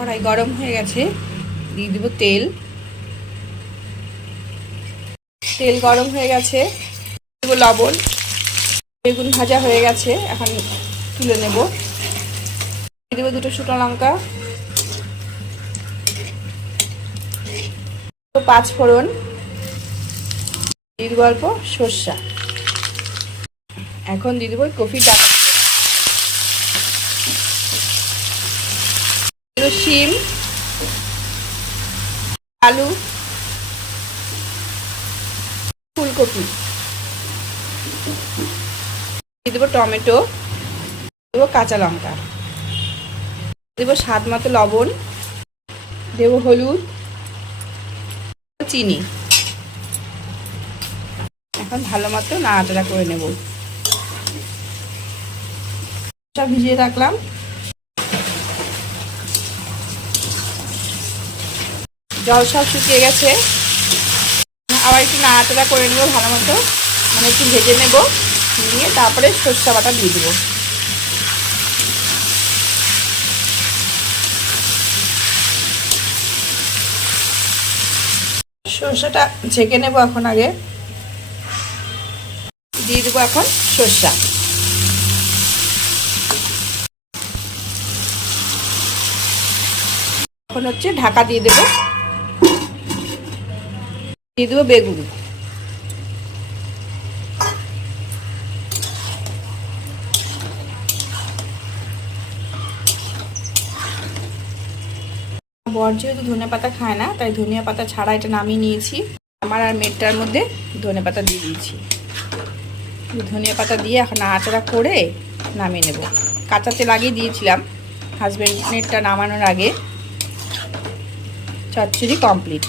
কড়াই গরম হয়ে গেছে, দিয়ে দিব তেল। তেল গরম হয়ে গেছে, দেব লবণ। বেগুন ভাজা হয়ে গেছে, এখন তুলে নেব। দিয়ে দেবো 2টো শুকনো লঙ্কা, 5 ফোড়ন, দিয়ে দেবো অল্প সর্ষা। এখন দিয়ে দেবো কফি ডাটা, শিম, আলু, ফুলকপি, দিয়ে দেবো টমেটো, দেবো কাঁচা লঙ্কা, দেবো স্বাদ মতো লবণ, দেবো হলুদ, চিনি। এখন ভালো মতো নাড়াচাড়া করে নেব। সব ভিজিয়ে রাখলাম, জল সব শুকিয়ে গেছে। আবার একটু নাড়াচাড়া করে নেব ভালো মতো, মানে একটু ভেজে নেব, নিয়ে তারপরে সরষে বাটা দিয়ে দেবো। সরষেটা ছেঁকে নেব এখন। আগে দিয়ে দেবো এখন সরষা। এখন হচ্ছে ঢাকা দিয়ে দেবো। দিয়ে দেবো বেগুন, বর যেহেতু ধনে পাতা খায় না, তাই ধনিয়া পাতা ছাড়া এটা নামিয়ে নিয়েছি। আমার আর মেটটার মধ্যে ধনে পাতা দিয়ে দিয়েছি। ধনিয়া পাতা দিয়ে এখন নাড়াচাড়া করে নামিয়ে নেব। কাঁচা তেল আগেই দিয়েছিলাম হাজব্যান্ডেরটা নামানোর আগে। চচ্চড়ি কমপ্লিট।